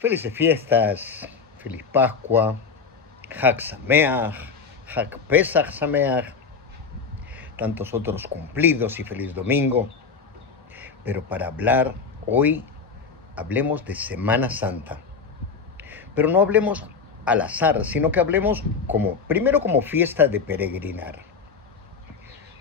Felices fiestas, feliz Pascua, Hag Sameach, Hag Pesach Sameach, tantos otros cumplidos y feliz domingo. Pero para hablar hoy, hablemos de Semana Santa. Pero no hablemos al azar, sino que hablemos primero como fiesta de peregrinar,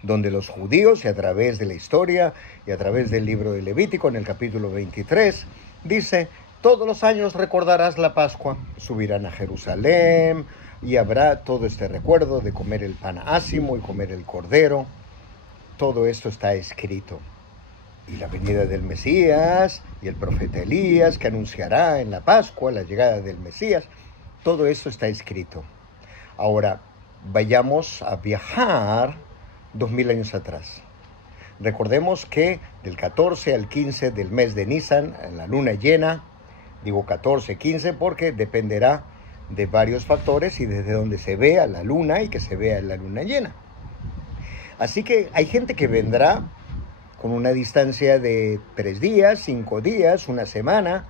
donde los judíos, y a través de la historia y a través del libro de Levítico, en el capítulo 23, dice: todos los años recordarás la Pascua, subirán a Jerusalén y habrá todo este recuerdo de comer el pan ácimo y comer el cordero. Todo esto está escrito. Y la venida del Mesías y el profeta Elías, que anunciará en la Pascua la llegada del Mesías, todo esto está escrito. Ahora, vayamos a viajar 2000 años atrás. Recordemos que del 14 al 15 del mes de Nisan, en la luna llena, digo 14, 15 porque dependerá de varios factores y desde donde se vea la luna y que se vea la luna llena. Así que hay gente que vendrá con una distancia de 3 días, 5 días, una semana.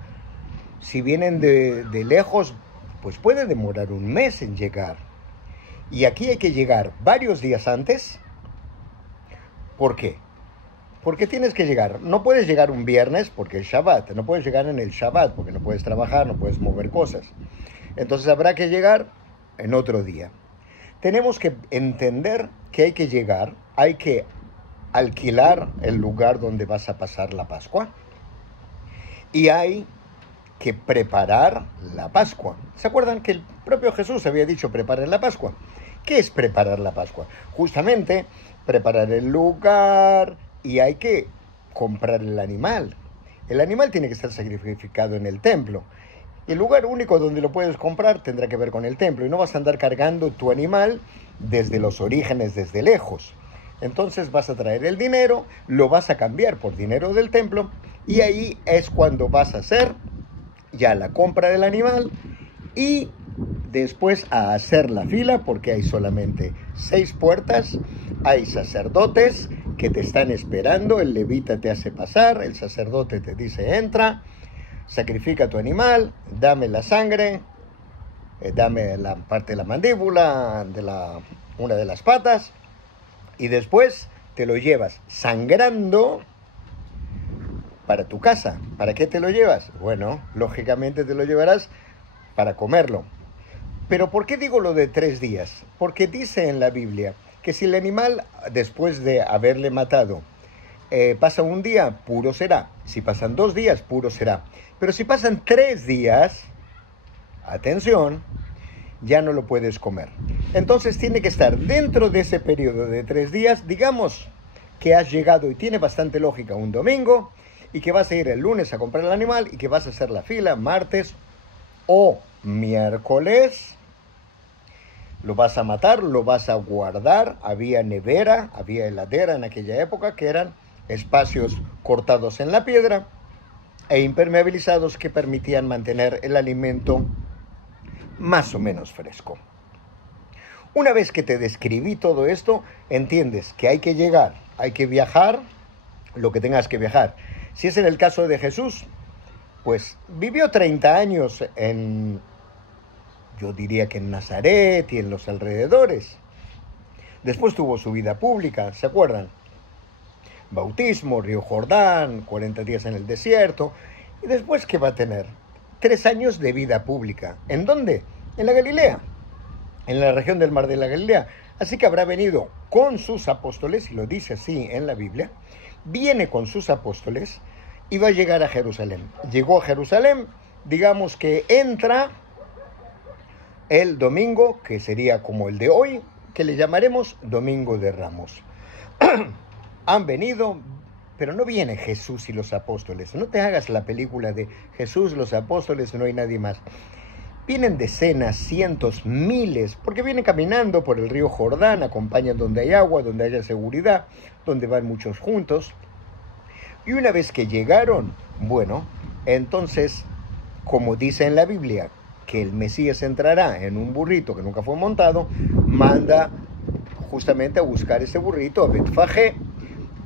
Si vienen de lejos, pues puede demorar un mes en llegar. Y aquí hay que llegar varios días antes. ¿Por qué? Porque tienes que llegar. No puedes llegar un viernes porque es Shabbat. No puedes llegar en el Shabbat porque no puedes trabajar, no puedes mover cosas. Entonces habrá que llegar en otro día. Tenemos que entender que hay que llegar, hay que alquilar el lugar donde vas a pasar la Pascua y hay que preparar la Pascua. ¿Se acuerdan que el propio Jesús había dicho preparen la Pascua? ¿Qué es preparar la Pascua? Justamente preparar el lugar y hay que comprar el animal. El animal tiene que estar sacrificado en el templo. El lugar único donde lo puedes comprar tendrá que ver con el templo y no vas a andar cargando tu animal desde los orígenes, desde lejos. Entonces vas a traer el dinero, lo vas a cambiar por dinero del templo y ahí es cuando vas a hacer ya la compra del animal y después a hacer la fila porque hay solamente 6 puertas, hay sacerdotes que te están esperando, el levita te hace pasar, el sacerdote te dice entra, sacrifica tu animal, dame la sangre, dame la parte de la mandíbula, una de las patas y después te lo llevas sangrando para tu casa. ¿Para qué te lo llevas? Bueno, lógicamente te lo llevarás para comerlo. Pero ¿por qué digo lo de 3 días? Porque dice en la Biblia que si el animal, después de haberle matado, pasa un día, puro será. Si pasan 2 días, puro será. Pero si pasan 3 días, atención, ya no lo puedes comer. Entonces tiene que estar dentro de ese periodo de 3 días, digamos que has llegado y tiene bastante lógica un domingo y que vas a ir el lunes a comprar el animal y que vas a hacer la fila martes o miércoles. Lo vas a matar, lo vas a guardar. Había nevera, había heladera en aquella época que eran espacios cortados en la piedra e impermeabilizados que permitían mantener el alimento más o menos fresco. Una vez que te describí todo esto, entiendes que hay que llegar, hay que viajar, lo que tengas que viajar. Si es en el caso de Jesús, pues vivió 30 años yo diría que en Nazaret y en los alrededores. Después tuvo su vida pública, ¿se acuerdan? Bautismo, Río Jordán, 40 días en el desierto. ¿Y después qué va a tener? 3 años de vida pública. ¿En dónde? En la Galilea, en la región del Mar de la Galilea. Así que habrá venido con sus apóstoles, y lo dice así en la Biblia, viene con sus apóstoles y va a llegar a Jerusalén. Llegó a Jerusalén, digamos que entra el domingo, que sería como el de hoy, que le llamaremos Domingo de Ramos. Han venido, pero no viene Jesús y los apóstoles. No te hagas la película de Jesús, los apóstoles, no hay nadie más. Vienen decenas, cientos, miles, porque vienen caminando por el río Jordán, acompañan donde hay agua, donde haya seguridad, donde van muchos juntos. Y una vez que llegaron, bueno, entonces, como dice en la Biblia, que el Mesías entrará en un burrito que nunca fue montado, manda justamente a buscar ese burrito a Betfagé.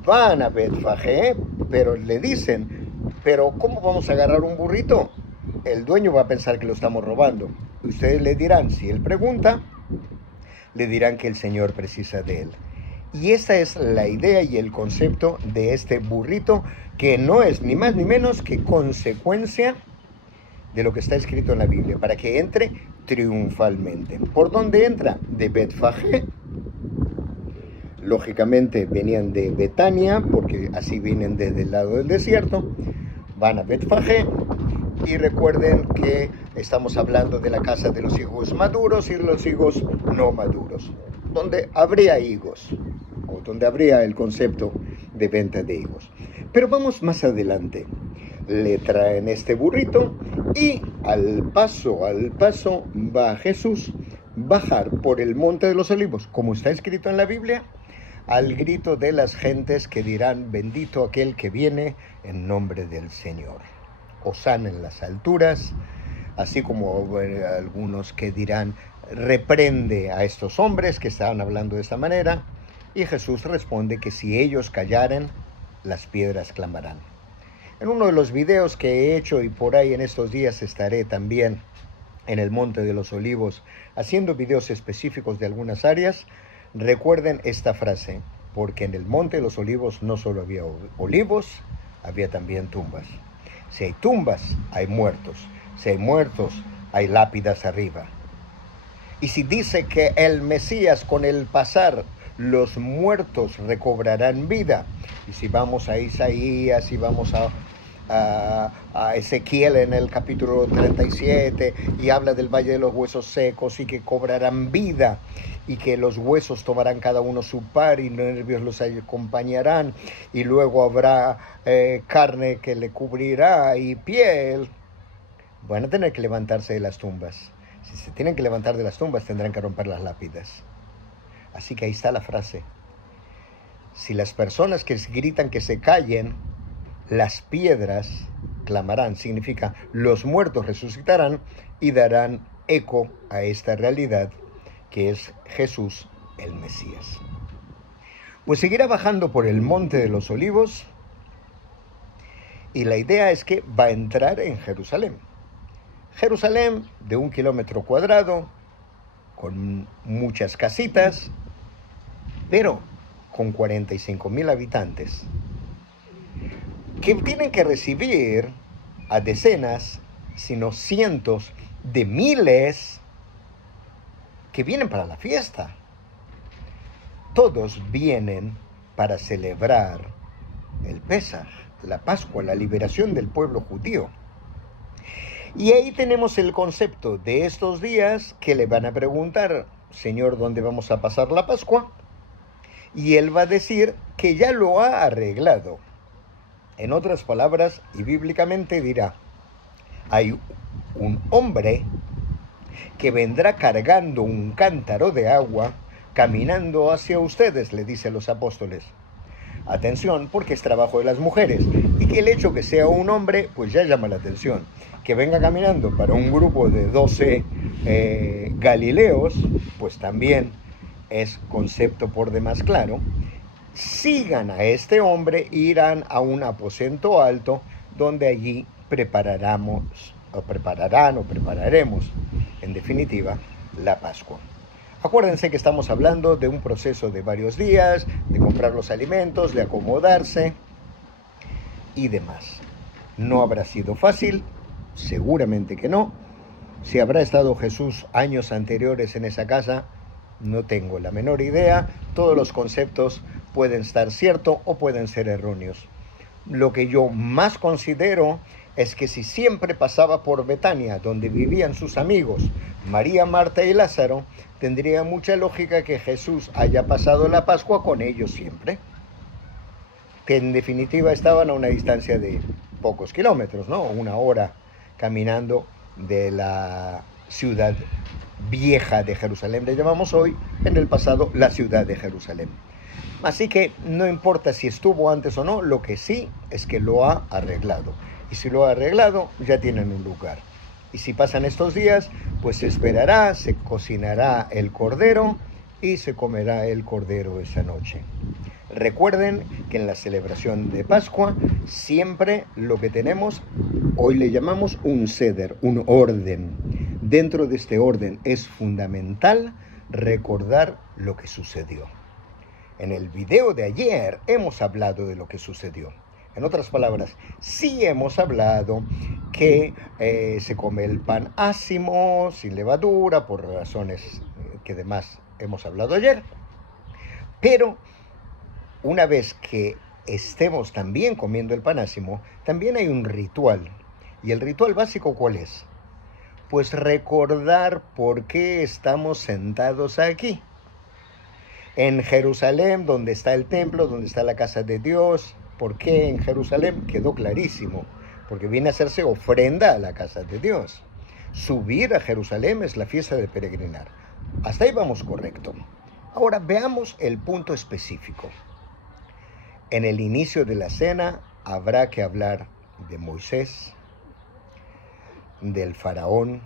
Van a Betfagé, pero le dicen, pero ¿cómo vamos a agarrar un burrito? el dueño va a pensar que lo estamos robando. Ustedes le dirán, si él pregunta, le dirán que el Señor precisa de él. Y esta es la idea y el concepto de este burrito, que no es ni más ni menos que consecuencia de lo que está escrito en la Biblia, para que entre triunfalmente. ¿Por dónde entra? De Betfagé. Lógicamente venían de Betania, porque así vienen desde el lado del desierto. Van a Betfagé. Y recuerden que estamos hablando de la casa de los higos maduros y de los higos no maduros, donde habría higos, o donde habría el concepto de venta de higos. Pero vamos más adelante. Le traen este burrito y al paso va Jesús bajar por el monte de los olivos, como está escrito en la Biblia, al grito de las gentes que dirán: bendito aquel que viene en nombre del Señor. Hosana en las alturas, así como algunos que dirán: reprende a estos hombres que estaban hablando de esta manera. Y Jesús responde que si ellos callaren, las piedras clamarán. En uno de los videos que he hecho, y por ahí en estos días estaré también en el Monte de los Olivos haciendo videos específicos de algunas áreas, recuerden esta frase: porque en el Monte de los Olivos no solo había olivos, había también tumbas. Si hay tumbas, hay muertos. Si hay muertos, hay lápidas arriba. Y si dice que el Mesías, con el pasar, los muertos recobrarán vida. Y si vamos a Isaías, y vamos a Ezequiel en el capítulo 37, y habla del valle de los huesos secos, y que cobrarán vida, y que los huesos tomarán cada uno su par, y nervios los acompañarán, y luego habrá carne que le cubrirá, y piel. Van a tener que levantarse de las tumbas. Si se tienen que levantar de las tumbas, tendrán que romper las lápidas. Así que ahí está la frase. Si las personas que gritan que se callen, las piedras clamarán. Significa, los muertos resucitarán y darán eco a esta realidad que es Jesús el Mesías. Pues seguirá bajando por el Monte de los Olivos, y la idea es que va a entrar en Jerusalén. Jerusalén de 1 kilómetro cuadrado, con muchas casitas, pero con 45,000 habitantes, que tienen que recibir a decenas, sino cientos de miles que vienen para la fiesta. Todos vienen para celebrar el Pesaj, la Pascua, la liberación del pueblo judío. Y ahí tenemos el concepto de estos días que le van a preguntar: Señor, ¿dónde vamos a pasar la Pascua? Y él va a decir que ya lo ha arreglado. En otras palabras, y bíblicamente dirá: hay un hombre que vendrá cargando un cántaro de agua, caminando hacia ustedes, le dice a los apóstoles. Atención, porque es trabajo de las mujeres, y que el hecho que sea un hombre, pues ya llama la atención. Que venga caminando para un grupo de 12 galileos, pues también es concepto por demás claro. Sigan a este hombre, irán a un aposento alto, donde allí prepararemos, en definitiva, la Pascua. Acuérdense que estamos hablando de un proceso de varios días, de comprar los alimentos, de acomodarse y demás. No habrá sido fácil, seguramente que no. Si habrá estado Jesús años anteriores en esa casa, no tengo la menor idea. Todos los conceptos pueden estar ciertos o pueden ser erróneos. Lo que yo más considero es que si siempre pasaba por Betania, donde vivían sus amigos, María, Marta y Lázaro, tendría mucha lógica que Jesús haya pasado la Pascua con ellos siempre. Que en definitiva estaban a una distancia de pocos kilómetros, ¿no? 1 hora caminando de la ciudad vieja de Jerusalén, le llamamos hoy, en el pasado la ciudad de Jerusalén. Así que no importa si estuvo antes o no, lo que sí es que lo ha arreglado. Y si lo ha arreglado, ya tienen un lugar. Y si pasan estos días, pues se esperará, se cocinará el cordero y se comerá el cordero esa noche. Recuerden que en la celebración de Pascua siempre lo que tenemos, hoy le llamamos un seder, un orden. Dentro de este orden es fundamental recordar lo que sucedió. En el video de ayer hemos hablado de lo que sucedió. En otras palabras, sí hemos hablado que se come el pan ácimo, sin levadura, por razones que además hemos hablado ayer. Pero una vez que estemos también comiendo el pan ácimo, también hay un ritual. ¿Y el ritual básico cuál es? Pues recordar por qué estamos sentados aquí. En Jerusalén, donde está el templo, donde está la casa de Dios. ¿Por qué en Jerusalén? Quedó clarísimo. Porque viene a hacerse ofrenda a la casa de Dios. Subir a Jerusalén es la fiesta de peregrinar. Hasta ahí vamos correcto. Ahora veamos el punto específico. En el inicio de la cena habrá que hablar de Moisés, del faraón,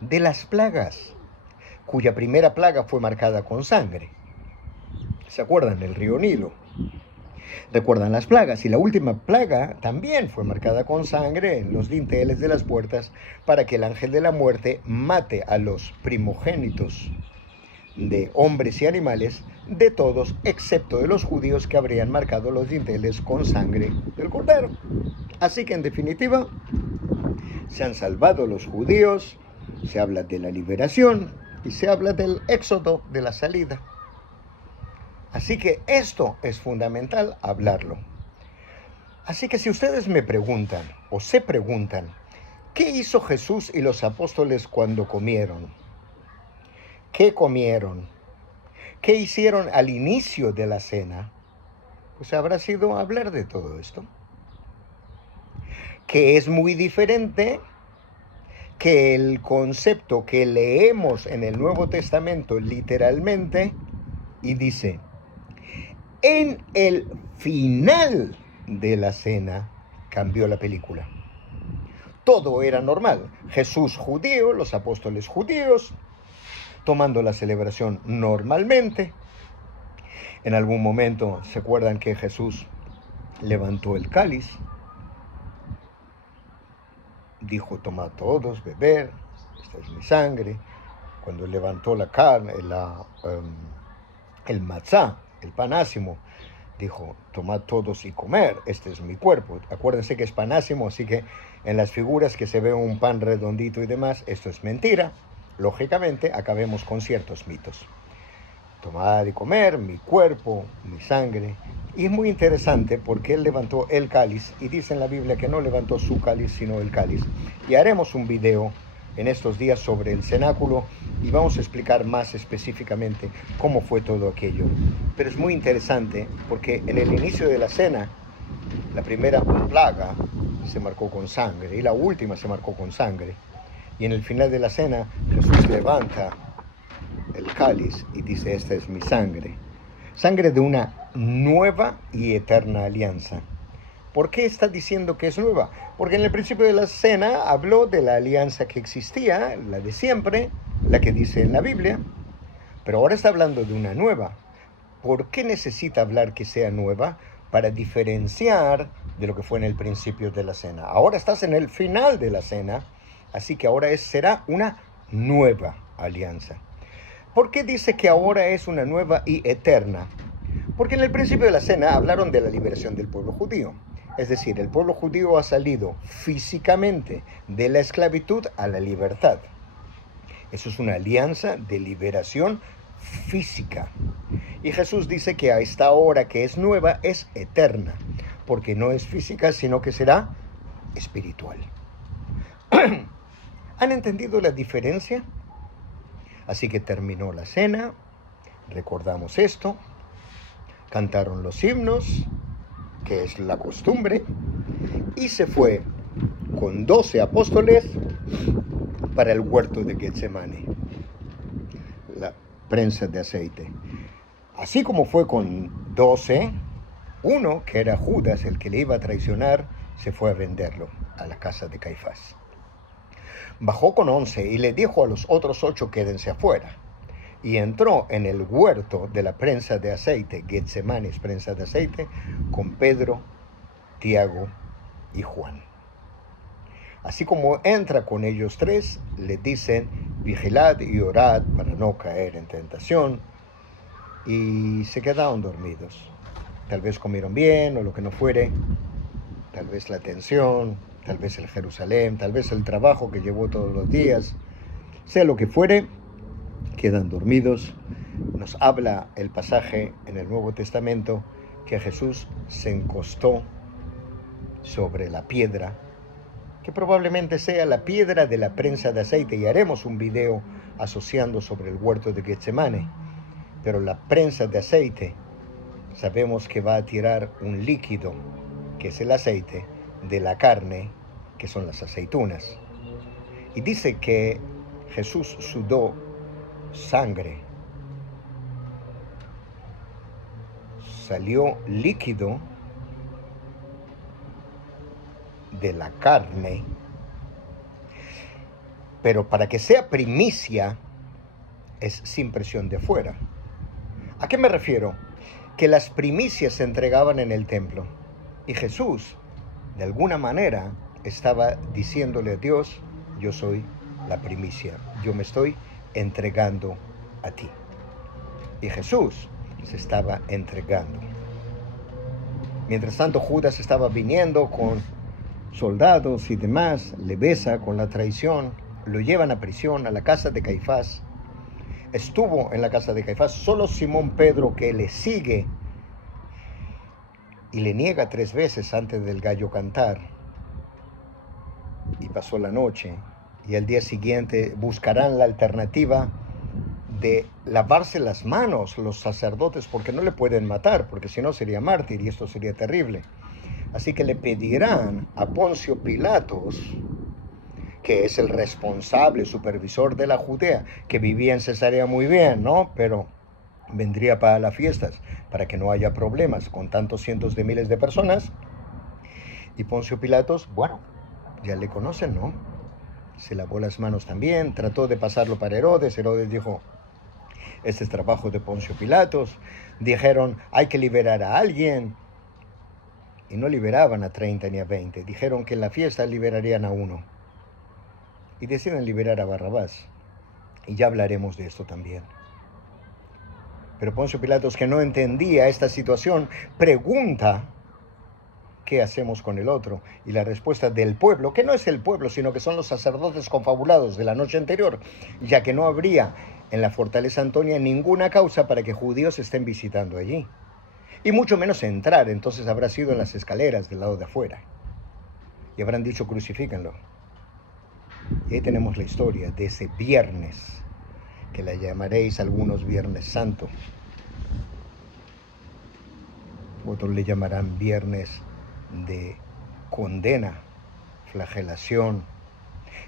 de las plagas, cuya primera plaga fue marcada con sangre. ¿Se acuerdan? El río Nilo. Recuerdan las plagas, y la última plaga también fue marcada con sangre en los dinteles de las puertas para que el ángel de la muerte mate a los primogénitos de hombres y animales, de todos excepto de los judíos, que habrían marcado los dinteles con sangre del cordero. Así que en definitiva, se han salvado los judíos, se habla de la liberación y se habla del éxodo, de la salida. Así que esto es fundamental hablarlo. Así que si ustedes me preguntan o se preguntan, ¿qué hizo Jesús y los apóstoles cuando comieron? ¿Qué comieron? ¿Qué hicieron al inicio de la cena? Pues habrá sido hablar de todo esto. Que es muy diferente que el concepto que leemos en el Nuevo Testamento literalmente y dice, en el final de la cena cambió la película. Todo era normal. Jesús judío, los apóstoles judíos, tomando la celebración normalmente. En algún momento se acuerdan que Jesús levantó el cáliz, dijo, tomad todos, beber, esta es mi sangre. Cuando levantó la carne, el matzá, el pan ácimo, dijo, tomad todos y comer, este es mi cuerpo. Acuérdense que es pan ácimo, así que en las figuras que se ve un pan redondito y demás, esto es mentira. Lógicamente, acabemos con ciertos mitos. Tomad y comer, mi cuerpo, mi sangre. Y es muy interesante porque él levantó el cáliz y dice en la Biblia que no levantó su cáliz, sino el cáliz. Y haremos un video en estos días sobre el cenáculo y vamos a explicar más específicamente cómo fue todo aquello. Pero es muy interesante porque en el inicio de la cena, la primera plaga se marcó con sangre y la última se marcó con sangre. Y en el final de la cena, Jesús levanta el cáliz y dice, esta es mi sangre. Sangre de una nueva y eterna alianza. ¿Por qué está diciendo que es nueva? Porque en el principio de la cena habló de la alianza que existía, la de siempre, la que dice en la Biblia, pero ahora está hablando de una nueva. ¿Por qué necesita hablar que sea nueva? Para diferenciar de lo que fue en el principio de la cena. Ahora estás en el final de la cena, así que ahora será una nueva alianza. ¿Por qué dice que ahora es una nueva y eterna? Porque en el principio de la cena hablaron de la liberación del pueblo judío. Es decir, el pueblo judío ha salido físicamente de la esclavitud a la libertad. Eso es una alianza de liberación física. Y Jesús dice que a esta hora que es nueva es eterna, porque no es física, sino que será espiritual. ¿Han entendido la diferencia? Así que terminó la cena, recordamos esto, cantaron los himnos, que es la costumbre, y se fue con 12 apóstoles para el huerto de Getsemani, la prensa de aceite. Así como fue con 12, uno, que era Judas, el que le iba a traicionar, se fue a venderlo a la casa de Caifás. Bajó con 11 y le dijo a los otros 8, quédense afuera. y entró en el huerto de la prensa de aceite, Getsemanes, prensa de aceite, con Pedro, Tiago y Juan. Así como entra con ellos tres, les dicen, vigilad y orad para no caer en tentación, y se quedaron dormidos. Tal vez comieron bien o lo que no fuere, tal vez la tensión, tal vez el Jerusalén, tal vez el trabajo que llevó todos los días, sea lo que fuere, quedan dormidos. Nos habla el pasaje en el Nuevo Testamento que Jesús se encostó sobre la piedra, que probablemente sea la piedra de la prensa de aceite, y haremos un video asociando sobre el huerto de Getsemane. Pero la prensa de aceite sabemos que va a tirar un líquido, que es el aceite, de la carne, que son las aceitunas. Y dice que Jesús sudó sangre, salió líquido de la carne, pero para que sea primicia es sin presión de fuera. ¿A qué me refiero? Que las primicias se entregaban en el templo y Jesús, de alguna manera, estaba diciéndole a Dios, yo soy la primicia, yo me estoy entregando a ti. Y Jesús se estaba entregando. Mientras tanto, Judas estaba viniendo con soldados y demás, le besa con la traición, lo llevan a prisión, a la casa de Caifás. Estuvo en la casa de Caifás solo Simón Pedro, que le sigue y le niega 3 veces antes del gallo cantar. Y pasó la noche, y al día siguiente buscarán la alternativa de lavarse las manos los sacerdotes, porque no le pueden matar, porque si no sería mártir y esto sería terrible. Así que le pedirán a Poncio Pilatos, que es el responsable, supervisor de la Judea, que vivía en Cesarea muy bien, ¿no? Pero vendría para las fiestas, para que no haya problemas con tantos cientos de miles de personas. Y Poncio Pilatos, bueno, ya le conocen, ¿no? Se lavó las manos también, trató de pasarlo para Herodes. Herodes dijo, este es trabajo de Poncio Pilatos. Dijeron, hay que liberar a alguien. Y no liberaban a 30 ni a 20. Dijeron que en la fiesta liberarían a uno. Y deciden liberar a Barrabás. Y ya hablaremos de esto también. Pero Poncio Pilatos, que no entendía esta situación, pregunta, ¿qué hacemos con el otro? Y la respuesta del pueblo, que no es el pueblo, sino que son los sacerdotes confabulados de la noche anterior, ya que no habría en la fortaleza Antonia ninguna causa para que judíos estén visitando allí. Y mucho menos entrar, entonces habrá sido en las escaleras del lado de afuera. Y habrán dicho, crucifíquenlo. Y ahí tenemos la historia de ese viernes, que la llamaréis algunos Viernes Santo. Otros le llamarán viernes de condena, flagelación,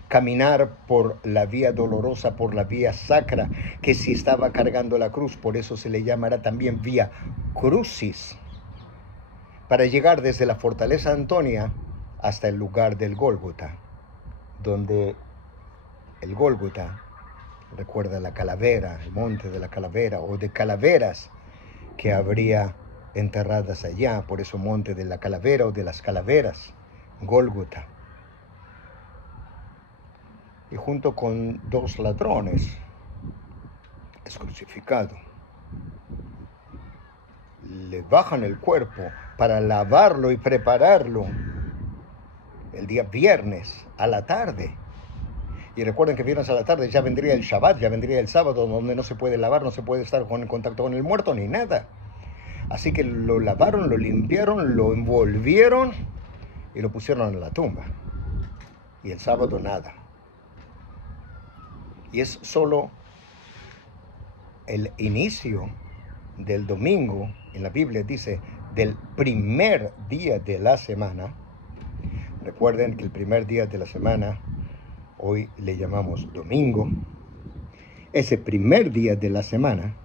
caminar por la vía dolorosa, por la vía sacra, que si estaba cargando la cruz, por eso se le llamará también vía crucis, para llegar desde la fortaleza Antonia hasta el lugar del Gólgota, donde el Gólgota recuerda la calavera, el monte de la calavera, o de calaveras que habría enterradas allá, por eso monte de la calavera o de las calaveras, Gólgota. Y junto con 2 ladrones es crucificado. Le bajan el cuerpo para lavarlo y prepararlo el día viernes a la tarde. Y recuerden que viernes a la tarde ya vendría el Shabbat, ya vendría el sábado, donde no se puede lavar, no se puede estar en contacto con el muerto ni nada. Así que lo lavaron, lo limpiaron, lo envolvieron y lo pusieron en la tumba. Y el sábado nada. Y es solo el inicio del domingo. En la Biblia dice del primer día de la semana. Recuerden que el primer día de la semana, hoy le llamamos domingo. Ese primer día de la semana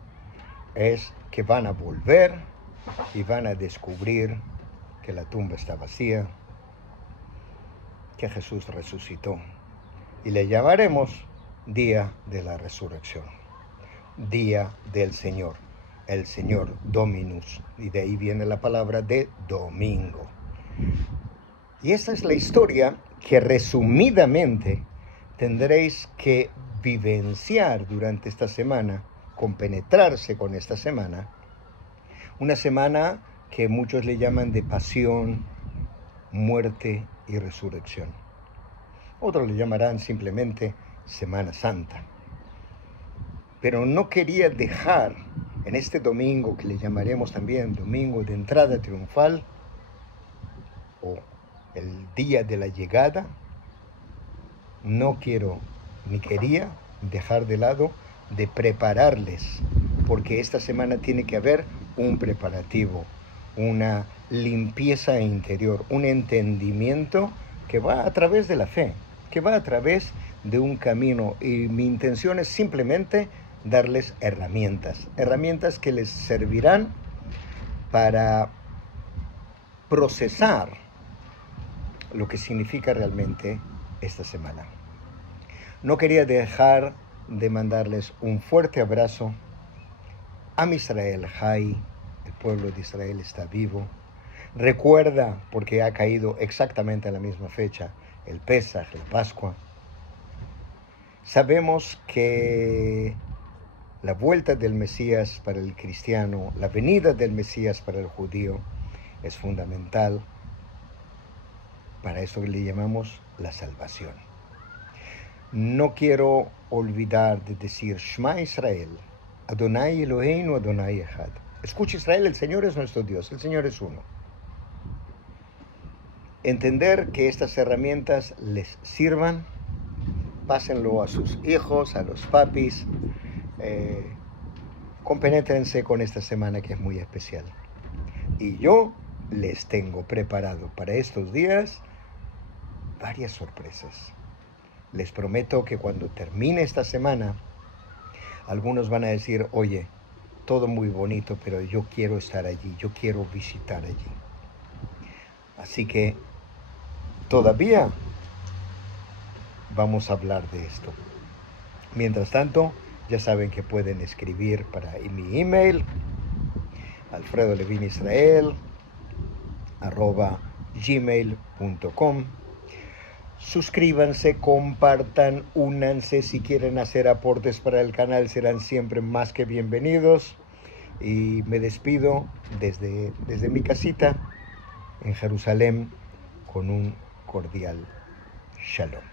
es que van a volver y van a descubrir que la tumba está vacía, que Jesús resucitó. Y le llamaremos día de la resurrección. día del Señor. El Señor Dominus. Y de ahí viene la palabra de domingo. Y esta es la historia que resumidamente tendréis que vivenciar durante esta semana, compenetrarse con esta semana. Una semana que muchos le llaman de pasión, muerte y resurrección. Otros le llamarán simplemente Semana Santa. Pero no quería dejar en este domingo, que le llamaremos también domingo de entrada triunfal, o el día de la llegada, no quiero ni quería dejar de lado de prepararles, porque esta semana tiene que haber un preparativo, una limpieza interior, un entendimiento que va a través de la fe, que va a través de un camino, y mi intención es simplemente darles herramientas que les servirán para procesar lo que significa realmente esta semana. No quería dejar de mandarles un fuerte abrazo. Am Israel Hay, el pueblo de Israel está vivo. Recuerda, porque ha caído exactamente a la misma fecha, el Pesaj, la Pascua. Sabemos que la vuelta del Mesías para el cristiano, la venida del Mesías para el judío, es fundamental para eso que le llamamos la salvación. No quiero olvidar de decir Shema Israel, Adonai Eloheinu, Adonai Echad. Escucha Israel, el Señor es nuestro Dios, el Señor es uno. Entender que estas herramientas les sirvan, pásenlo a sus hijos, a los papis, compenétrense con esta semana que es muy especial. Y yo les tengo preparado para estos días varias sorpresas. Les prometo que cuando termine esta semana, algunos van a decir, oye, todo muy bonito, pero yo quiero estar allí, yo quiero visitar allí. Así que todavía vamos a hablar de esto. Mientras tanto, ya saben que pueden escribir para mi email, alfredolevinisrael@gmail.com. Suscríbanse, compartan, únanse. Si quieren hacer aportes para el canal, serán siempre más que bienvenidos. Y me despido desde mi casita en Jerusalén con un cordial shalom.